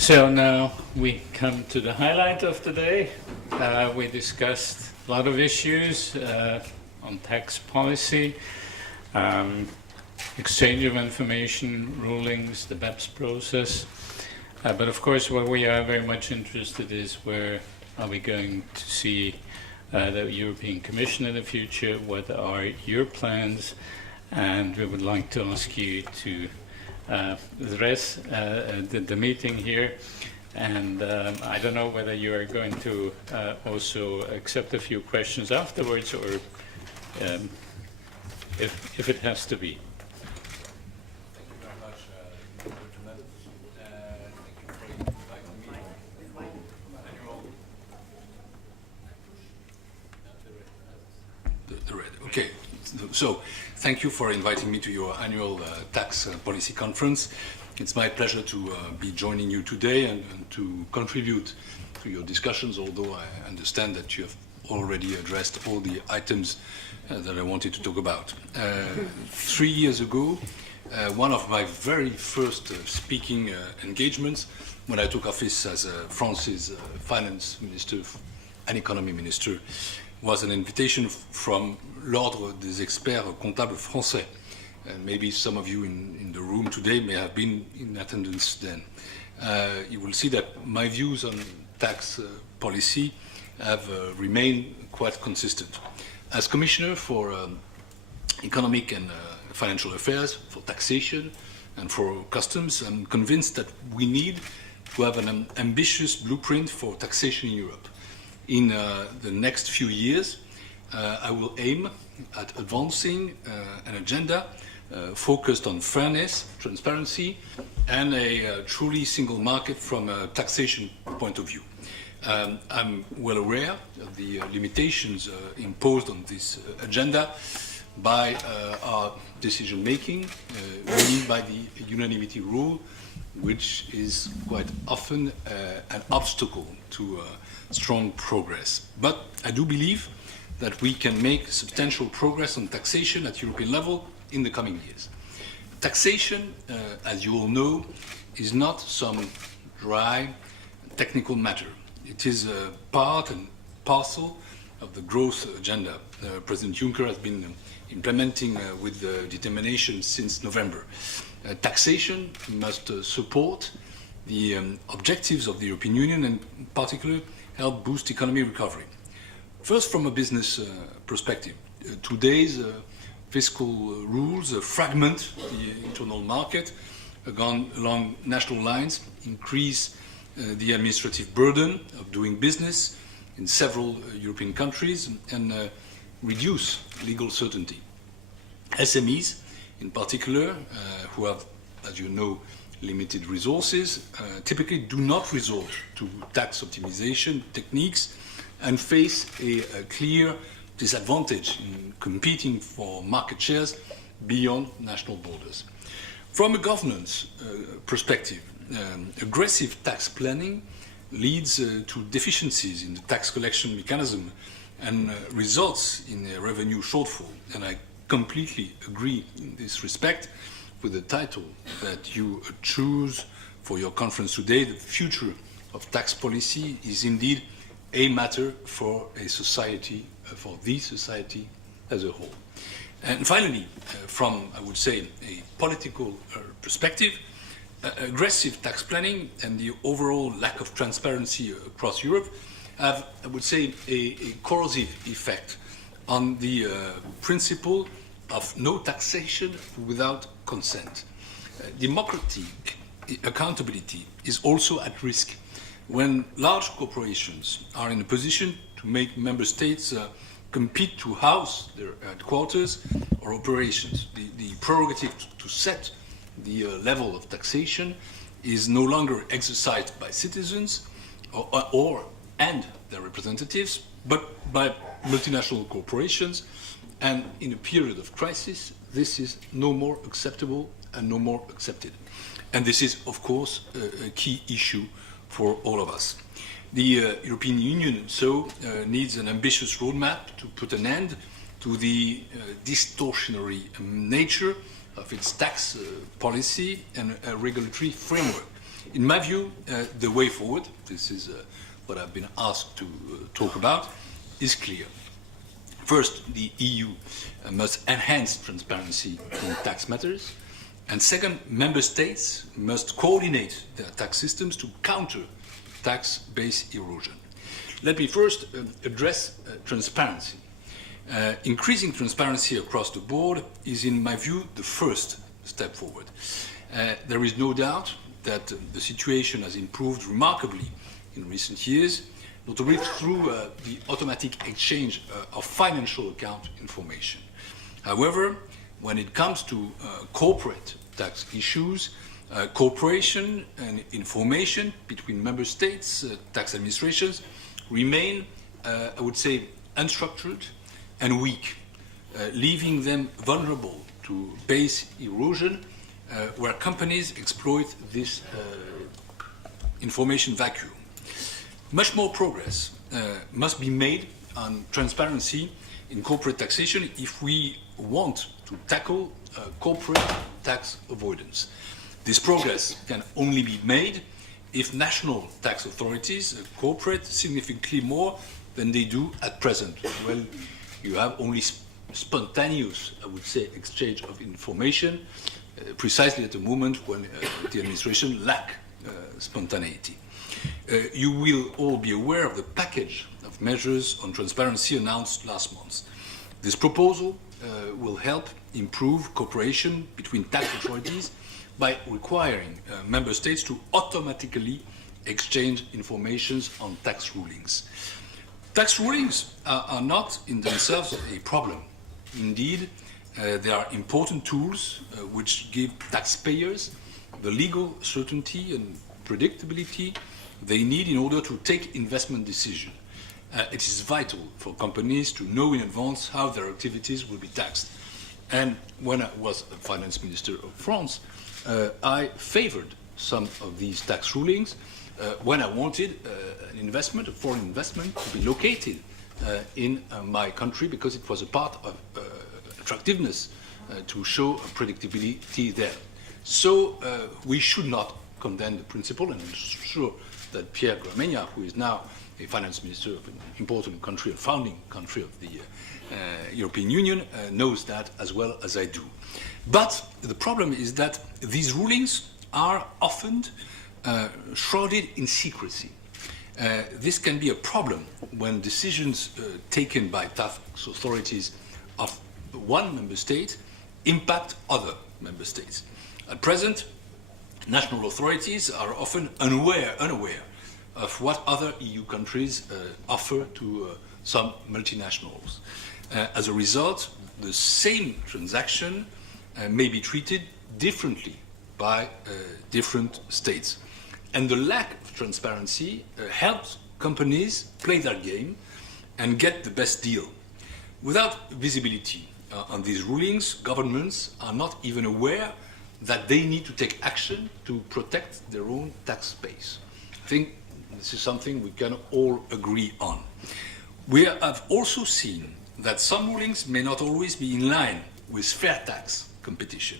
So now we come to the highlight of the day. We discussed a lot of issues on tax policy, exchange of information, rulings, the BEPS process. But of course, what we are very much interested is where are we going to see the European Commission in the future? What are your plans? And we would like to ask you to address the meeting here. And I don't know whether you are going to also accept a few questions afterwards, or if it has to be. Thank you very much, gentlemen. Thank you for inviting me to annual. The red. Okay. So, thank you for inviting me to your annual tax policy conference. It's my pleasure to be joining you today and to contribute to your discussions, although I understand that you have already addressed all the items that I wanted to talk about. 3 years ago, one of my very first speaking engagements, when I took office as France's finance minister and economy minister, was an invitation from l'Ordre des experts comptables français. And maybe some of you in the room today may have been in attendance then. You will see that my views on tax policy have remained quite consistent. As Commissioner for Economic and Financial Affairs, for taxation and for customs, I'm convinced that we need to have an ambitious blueprint for taxation in Europe. In the next few years, I will aim at advancing an agenda focused on fairness, transparency, and a truly single market from a taxation point of view. I'm well aware of the limitations imposed on this agenda by our decision-making, meaning by the unanimity rule, which is quite often an obstacle to strong progress. But I do believe that we can make substantial progress on taxation at European level in the coming years. Taxation, as you all know, is not some dry technical matter. It is a part and parcel of the growth agenda President Juncker has been implementing with determination since November. Taxation must support the objectives of the European Union and in particular help boost economic recovery. First, from a business perspective, today's fiscal rules fragment the internal market along national lines, increase the administrative burden of doing business in several European countries, and reduce legal certainty. SMEs, in particular, who have, as you know, limited resources, typically do not resort to tax optimization techniques and face a clear disadvantage in competing for market shares beyond national borders. From a governance perspective, aggressive tax planning leads to deficiencies in the tax collection mechanism and results in a revenue shortfall. And I completely agree in this respect with the title that you choose for your conference today. The future of tax policy is indeed a matter for a society, for the society as a whole. And finally, from, I would say, a political perspective, aggressive tax planning and the overall lack of transparency across Europe have, I would say, a corrosive effect on the principle of no taxation without consent. Democratic accountability is also at risk when large corporations are in a position to make member states compete to house their headquarters or operations. The prerogative to set the level of taxation is no longer exercised by citizens and their representatives, but by multinational corporations. And in a period of crisis, this is no more acceptable and no more accepted. And this is, of course, a key issue for all of us. The European Union needs an ambitious roadmap to put an end to the distortionary nature of its tax policy and a regulatory framework. In my view, the way forward, this is what I've been asked to talk about, is clear. First, the EU must enhance transparency in tax matters. And second, member states must coordinate their tax systems to counter tax base erosion. Let me first address transparency. Increasing transparency across the board is, in my view, the first step forward. There is no doubt that the situation has improved remarkably in recent years, notably through the automatic exchange of financial account information. However, when it comes to corporate tax issues, cooperation and information between member states' tax administrations remain, I would say, unstructured and weak, leaving them vulnerable to base erosion where companies exploit this information vacuum. Much more progress must be made on transparency in corporate taxation if we want to tackle corporate tax avoidance. This progress can only be made if national tax authorities cooperate significantly more than they do at present. Well, you have only spontaneous, I would say, exchange of information precisely at the moment when the administration lacks spontaneity. You will all be aware of the package of measures on transparency announced last month. This proposal will help improve cooperation between tax authorities by requiring member states to automatically exchange information on tax rulings. Tax rulings are not in themselves a problem. Indeed, they are important tools which give taxpayers the legal certainty and predictability they need in order to take investment decisions. It is vital for companies to know in advance how their activities will be taxed. And when I was the finance minister of France, I favored some of these tax rulings when I wanted an investment, a foreign investment, to be located in my country because it was a part of attractiveness to show predictability there. So we should not condemn the principle, and I'm sure that Pierre Moscovici, who is now a finance minister of an important country, a founding country of the European Union, knows that as well as I do. But the problem is that these rulings are often shrouded in secrecy. This can be a problem when decisions taken by tax authorities of one member state impact other member states. At present, national authorities are often unaware of what other EU countries offer to some multinationals. As a result, the same transaction may be treated differently by different states. And the lack of transparency helps companies play their game and get the best deal. Without visibility on these rulings, governments are not even aware that they need to take action to protect their own tax base. I think this is something we can all agree on. We have also seen that some rulings may not always be in line with fair tax competition.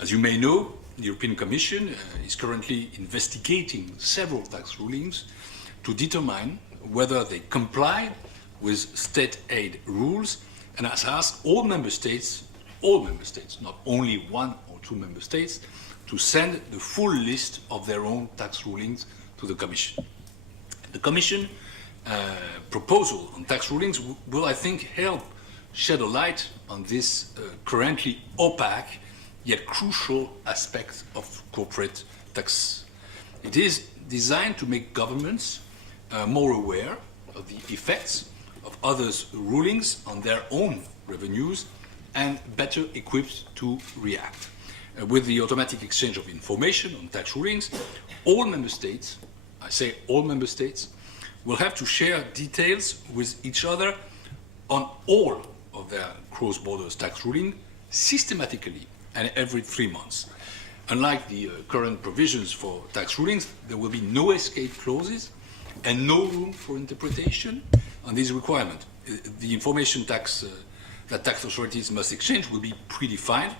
As you may know, the European Commission is currently investigating several tax rulings to determine whether they comply with state aid rules, and has asked all member states, not only one or two member states, to send the full list of their own tax rulings to the Commission. The Commission proposal on tax rulings will, I think, help shed a light on this currently opaque yet crucial aspect of corporate tax. It is designed to make governments more aware of the effects of others' rulings on their own revenues and better equipped to react. With the automatic exchange of information on tax rulings, all member states, I say all member states, will have to share details with each other on all of their cross-border tax ruling systematically and every 3 months. Unlike the current provisions for tax rulings, there will be no escape clauses and no room for interpretation on these requirements. The information that tax authorities must exchange will be predefined.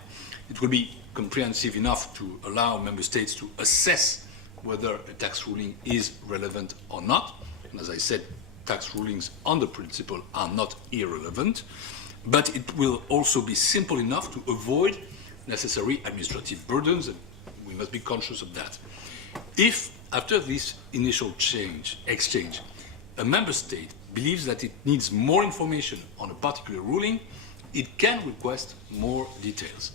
It will be comprehensive enough to allow member states to assess whether a tax ruling is relevant or not. And as I said, tax rulings on the principle are not irrelevant, but it will also be simple enough to avoid necessary administrative burdens, and we must be conscious of that. If, after this initial exchange, a member state believes that it needs more information on a particular ruling, it can request more details.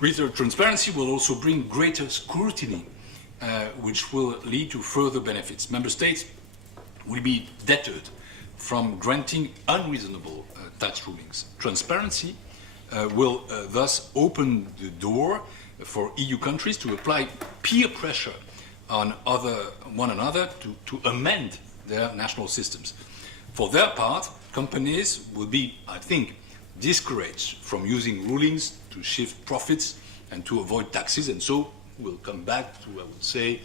Greater transparency will also bring greater scrutiny, which will lead to further benefits. Member states will be deterred from granting unreasonable tax rulings. Transparency will thus open the door for EU countries to apply peer pressure on one another to amend their national systems. For their part, companies will be, I think, discouraged from using rulings to shift profits and to avoid taxes, and so we'll come back to, I would say,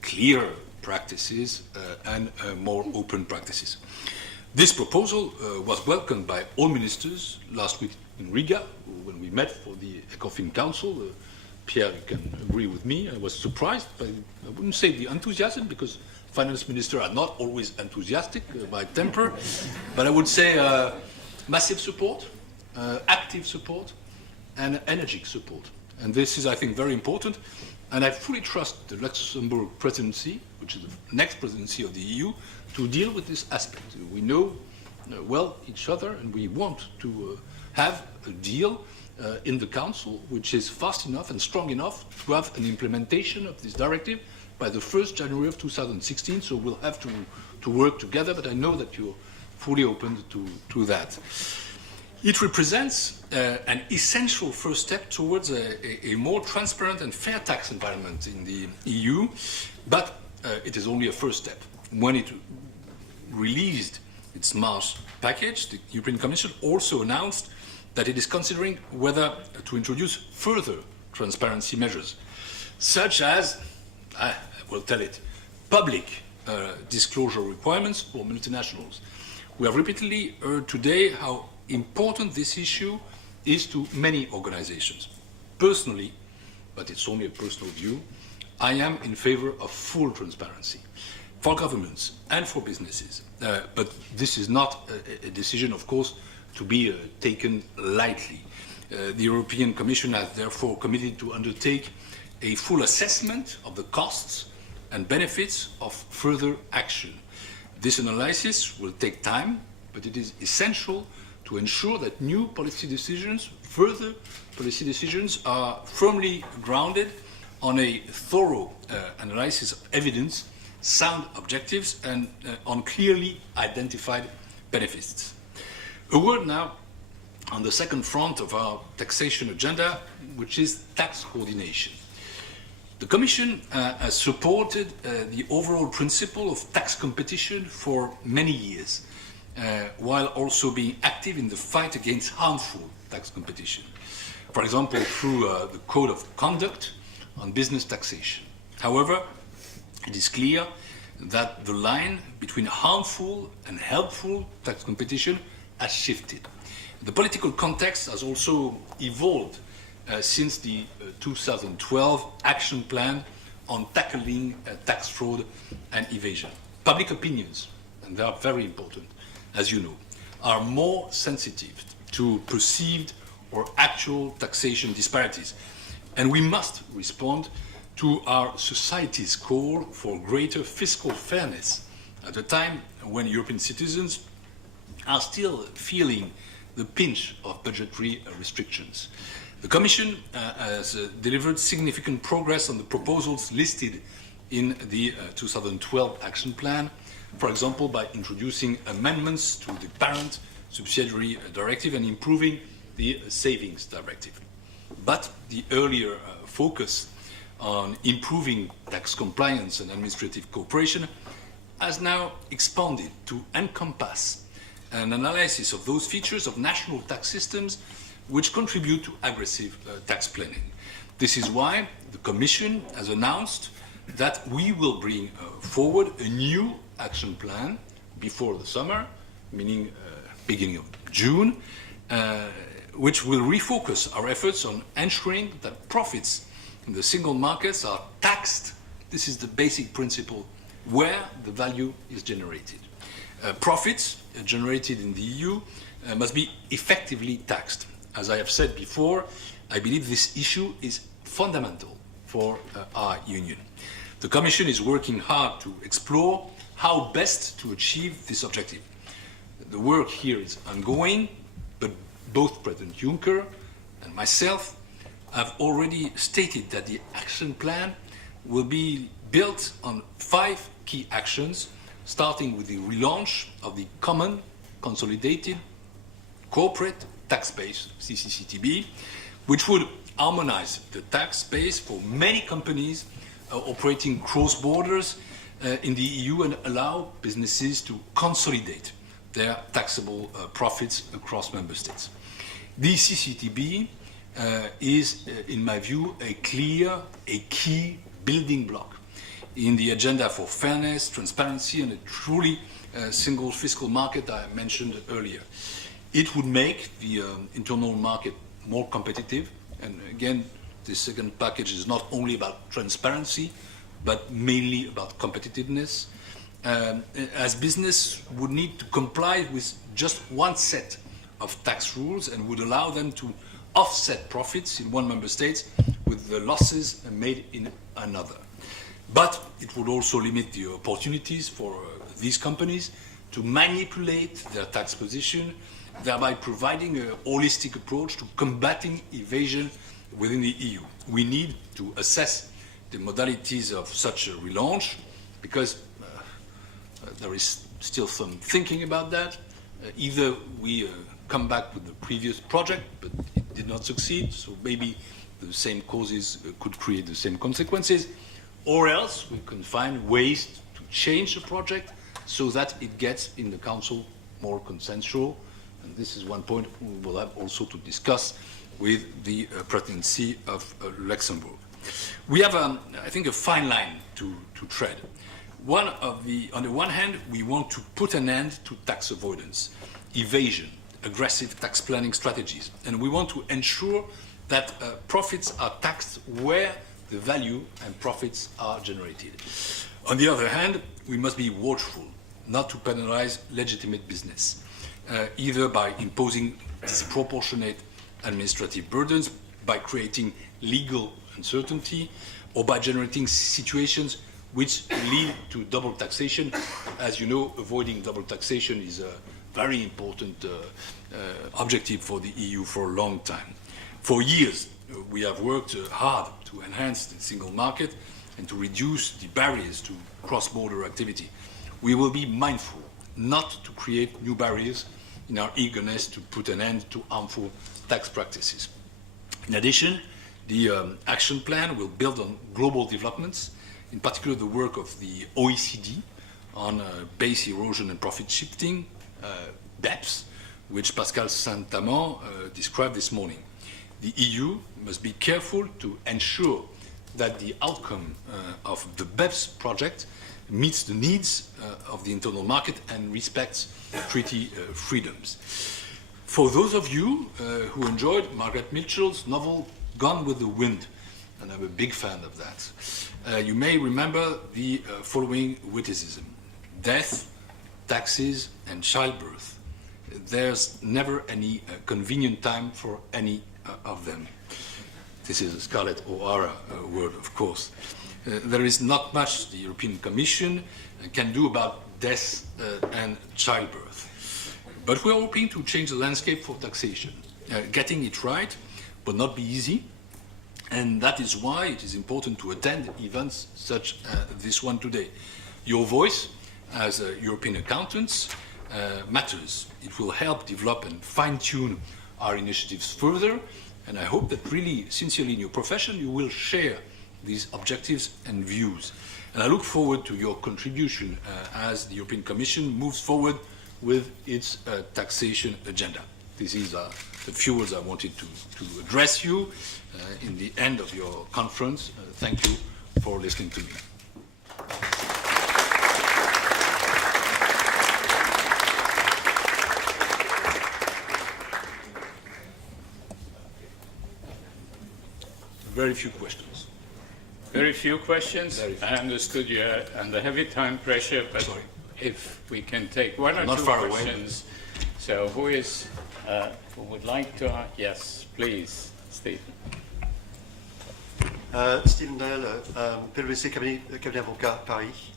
clearer practices and more open practices. This proposal was welcomed by all ministers last week in Riga when we met for the ECOFIN Council. Pierre can agree with me. I was surprised by, I wouldn't say the enthusiasm, because finance ministers are not always enthusiastic by temper, but I would say massive support, active support, and energetic support. And this is, I think, very important. And I fully trust the Luxembourg presidency, which is the next presidency of the EU, to deal with this aspect. We know well each other, and we want to have a deal in the Council which is fast enough and strong enough to have an implementation of this directive by the 1st January of 2016. So we'll have to work together, but I know that you're fully open to that. It represents an essential first step towards a more transparent and fair tax environment in the EU, but it is only a first step. When it released its March package, the European Commission also announced that it is considering whether to introduce further transparency measures, such as, I will tell it, public disclosure requirements for multinationals. We have repeatedly heard today how important this issue is to many organizations. Personally, but it's only a personal view, I am in favor of full transparency for governments and for businesses. But this is not a decision, of course, to be taken lightly. The European Commission has therefore committed to undertake a full assessment of the costs and benefits of further action. This analysis will take time, but it is essential to ensure that new policy decisions, further policy decisions, are firmly grounded on a thorough analysis of evidence, sound objectives, and on clearly identified benefits. A word now on the second front of our taxation agenda, which is tax coordination. The Commission has supported the overall principle of tax competition for many years, while also being active in the fight against harmful tax competition. For example, through the Code of Conduct on business taxation. However, it is clear that the line between harmful and helpful tax competition has shifted. The political context has also evolved since the 2012 Action Plan on tackling tax fraud and evasion. Public opinions, and they are very important, as you know, are more sensitive to perceived or actual taxation disparities. And we must respond to our society's call for greater fiscal fairness at a time when European citizens are still feeling the pinch of budgetary restrictions. The Commission has delivered significant progress on the proposals listed in the 2012 Action Plan, for example, by introducing amendments to the Parent Subsidiary Directive and improving the Savings Directive. But the earlier focus on improving tax compliance and administrative cooperation has now expanded to encompass an analysis of those features of national tax systems which contribute to aggressive tax planning. This is why the Commission has announced that we will bring forward a new action plan before the summer, meaning beginning of June, which will refocus our efforts on ensuring that profits in the single markets are taxed This is the basic principle where the value is generated. Profits generated in the EU must be effectively taxed. As I have said before, I believe this issue is fundamental for our union. The Commission is working hard to explore how best to achieve this objective. The work here is ongoing, but both President Juncker and myself have already stated that the action plan will be built on 5 key actions, starting with the relaunch of the Common Consolidated Corporate Tax Base, CCCTB, which would harmonize the tax base for many companies operating cross borders in the EU and allow businesses to consolidate their taxable profits across member states. The CCTB is, in my view, a key building block in the agenda for fairness, transparency, and a truly single fiscal market I mentioned earlier. It would make the internal market more competitive, and again, the second package is not only about transparency, but mainly about competitiveness, as business would need to comply with just one set of tax rules and would allow them to offset profits in one member state with the losses made in another. But it would also limit the opportunities for these companies to manipulate their tax position, thereby providing a holistic approach to combating evasion within the EU. We need to assess the modalities of such a relaunch because there is still some thinking about that. Either we come back with the previous project, but it did not succeed, so maybe the same causes could create the same consequences, or else we can find ways to change the project so that it gets in the Council more consensual. And this is one point we will have also to discuss with the presidency of Luxembourg. We have, I think, a fine line to tread. On the one hand, we want to put an end to tax avoidance, evasion, aggressive tax planning strategies, and we want to ensure that profits are taxed where the value and profits are generated. On the other hand, we must be watchful not to penalize legitimate business, either by imposing disproportionate administrative burdens, by creating legal uncertainty, or by generating situations which lead to double taxation. As you know, avoiding double taxation is a very important objective for the EU for a long time. For years, we have worked hard to enhance the single market and to reduce the barriers to cross-border activity. We will be mindful not to create new barriers in our eagerness to put an end to harmful tax practices. In addition, the action plan will build on global developments, in particular the work of the OECD on base erosion and profit shifting, BEPS, which Pascal Saint-Amand described this morning. The EU must be careful to ensure that the outcome of the BEPS project meets the needs of the internal market and respects treaty freedoms. For those of you who enjoyed Margaret Mitchell's novel Gone with the Wind, and I'm a big fan of that, you may remember the following witticism: death, taxes, and childbirth. There's never any convenient time for any of them. This is a Scarlett O'Hara word, of course. There is not much the European Commission can do about death and childbirth. But we're hoping to change the landscape for taxation. Getting it right will not be easy, and that is why it is important to attend events such as this one today. Your voice as European accountants matters. It will help develop and fine-tune our initiatives further, and I hope that really, sincerely in your profession, you will share these objectives and views. And I look forward to your contribution as the European Commission moves forward with its taxation agenda. This is the few words I wanted to address you in the end of your conference. Thank you for listening to me. Very few questions. Very few questions. Very few. I understood you are under heavy time pressure, but Sorry. if we can take one or Not two far away. questions. So who would like to? Yes, please, Stephen. Stephen Dale, PwC Cabinet Avocat, Paris.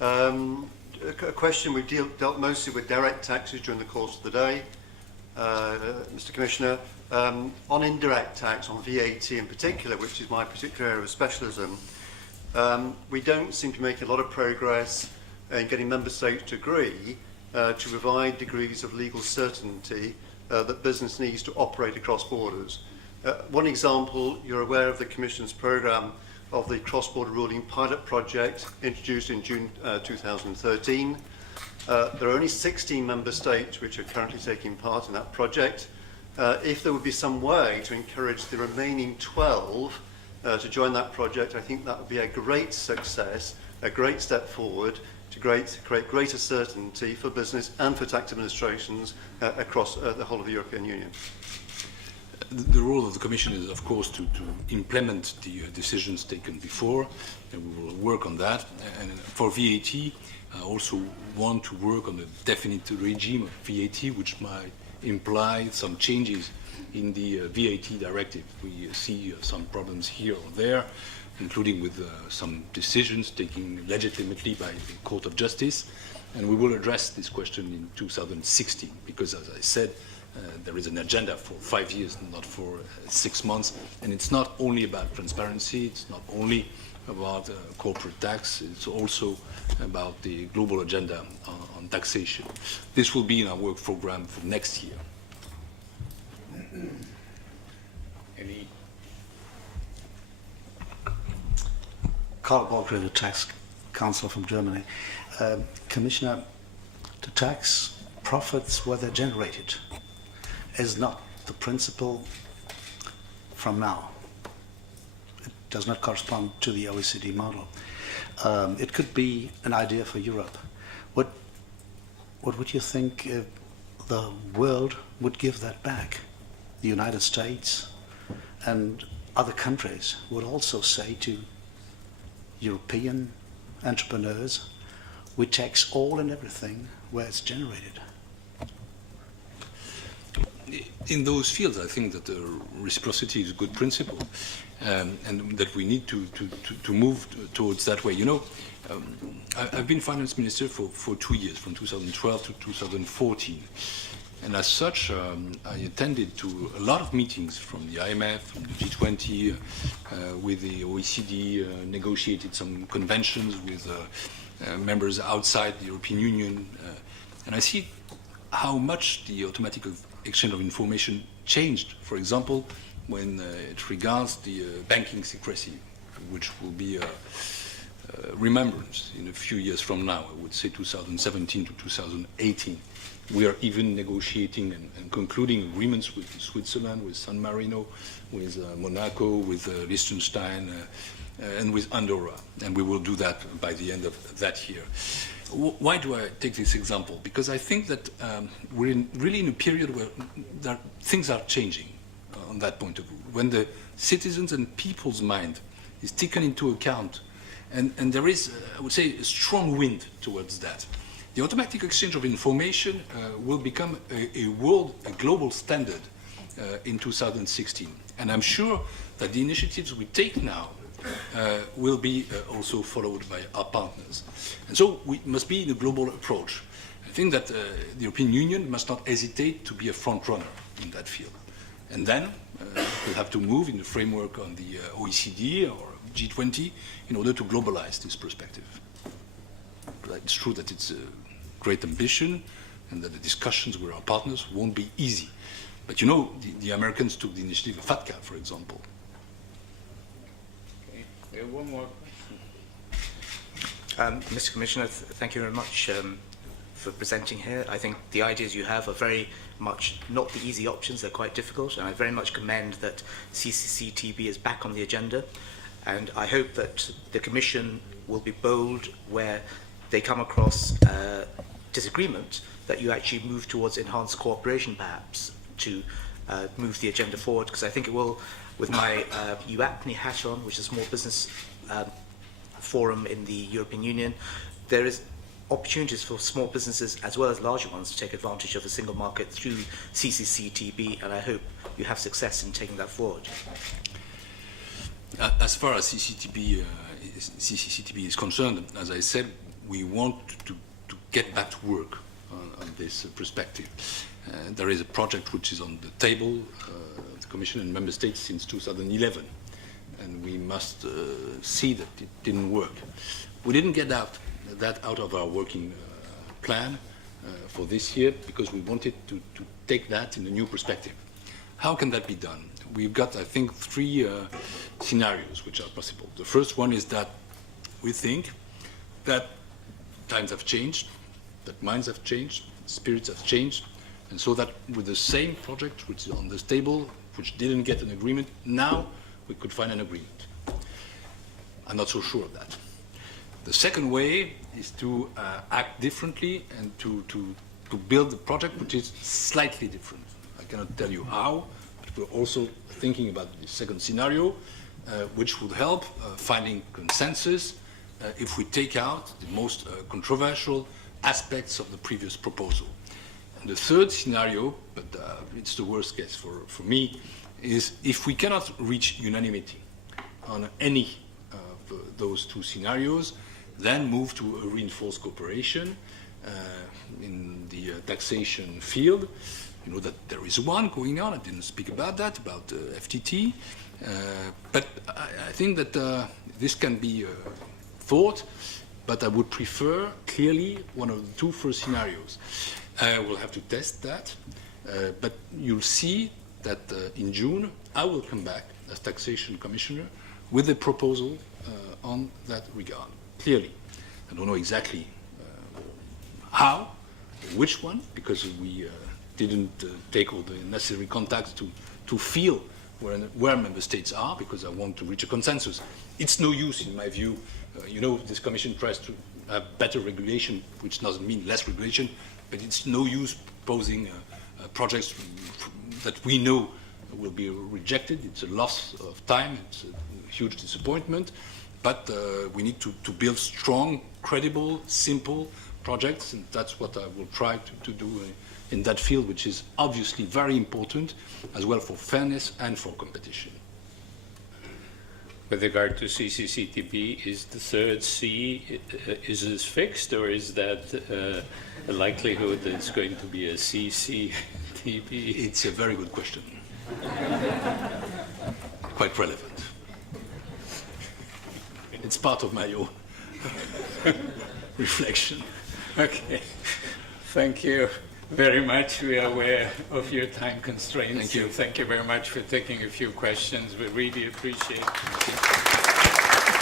A question we've dealt mostly with direct taxes during the course of the day. Mr. Commissioner, on indirect tax, on VAT in particular, which is my particular area of specialism, we don't seem to make a lot of progress in getting member states to agree to provide degrees of legal certainty that business needs to operate across borders. One example, you're aware of the Commission's programme of the cross-border ruling pilot project introduced in June 2013. There are only 16 member states which are currently taking part in that project. If there would be some way to encourage the remaining 12 to join that project, I think that would be a great success, a great step forward to create greater certainty for business and for tax administrations across the whole of the European Union. The role of the Commission is, of course, to implement the decisions taken before, and we will work on that. And for VAT, I also want to work on a definite regime of VAT, which might imply some changes in the VAT directive. We see some problems here or there, including with some decisions taken legitimately by the Court of Justice, and we will address this question in 2016, because, as I said, there is an agenda for 5 years, not for 6 months, and it's not only about transparency, it's not only about corporate tax, it's also about the global agenda on taxation. This will be in our work program for next year. Any? Karl Borgre, the Tax Council from Germany. Commissioner, the tax profits where they're generated is not the principle from now. It does not correspond to the OECD model. It could be an idea for Europe. What would you think if the world would give that back? The United States and other countries would also say to European entrepreneurs, we tax all and everything where it's generated. In those fields, I think that reciprocity is a good principle, and that we need to move towards that way. You know, I've been finance minister for 2 years, from 2012 to 2014. And as such, I attended to a lot of meetings from the IMF, from the G20, with the OECD, negotiated some conventions with members outside the European Union. And I see how much the automatic exchange of information changed, for example, when it regards the banking secrecy, which will be remembrance in a few years from now, I would say 2017 to 2018. We are even negotiating and concluding agreements with Switzerland, with San Marino, with Monaco, with Liechtenstein, and with Andorra. And we will do that by the end of that year. Why do I take this example? Because I think that we're really in a period where things are changing on that point of view. When the citizens and people's mind is taken into account, and there is, I would say, a strong wind towards that. The automatic exchange of information will become a global standard in 2016. And I'm sure that the initiatives we take now will be also followed by our partners. And so we must be in a global approach. I think that the European Union must not hesitate to be a front runner in that field. And then we'll have to move in the framework on the OECD or G20 in order to globalize this perspective. But it's true that it's a great ambition and that the discussions with our partners won't be easy. But you know, the Americans took the initiative of FATCA, for example. Okay. We have one more question. Mr. Commissioner, thank you very much for presenting here. I think the ideas you have are very much not the easy options, they're quite difficult, and I very much commend that CCCTB is back on the agenda, and I hope that the Commission will be bold where they come across disagreement, that you actually move towards enhanced cooperation perhaps to move the agenda forward, because I think it will, with my UAPNI hat on, which is Small Business forum in the European Union. There is opportunities for small businesses as well as larger ones to take advantage of the single market through CCCTB, and I hope you have success in taking that forward. As far as CCCTB is concerned, as I said, we want to get back to work on this perspective. There is a project which is on the table, the Commission and Member States since 2011, and we must see that it didn't work. We didn't get that out of our working plan for this year because we wanted to take that in a new perspective. How can that be done? We've got, I think, three scenarios which are possible. The first one is that we think that times have changed, that minds have changed, spirits have changed, and so that with the same project which is on the table, which didn't get an agreement, now we could find an agreement. I'm not so sure of that. The second way is to act differently and to build a project which is slightly different. I cannot tell you how, but we're also thinking about the second scenario, which would help finding consensus if we take out the most controversial aspects of the previous proposal. And the third scenario, but it's the worst case for me, is if we cannot reach unanimity on any of those two scenarios, then move to a reinforced cooperation in the taxation field. You know that there is one going on. I didn't speak about that, about FTT. But I think that this can be thought, but I would prefer clearly one of the two first scenarios. We'll have to test that, but you'll see that in June I will come back as Taxation Commissioner with a proposal on that regard. Clearly, I don't know exactly how, which one, because we didn't take all the necessary contacts to feel where member states are, because I want to reach a consensus. It's no use, in my view. This Commission tries to have better regulation, which doesn't mean less regulation, but it's no use proposing projects that we know will be rejected. It's a loss of time. It's a huge disappointment. But we need to build strong, credible, simple projects, and that's what I will try to do in that field, which is obviously very important as well for fairness and for competition. With regard to CCCTB, is the third C, is this fixed, or is that a likelihood that it's going to be a CCTB? It's a very good question. Quite relevant. It's part of my own reflection. Okay. Thank you very much. We are aware of your time constraints. Thank you. Thank you very much for taking a few questions. We really appreciate it.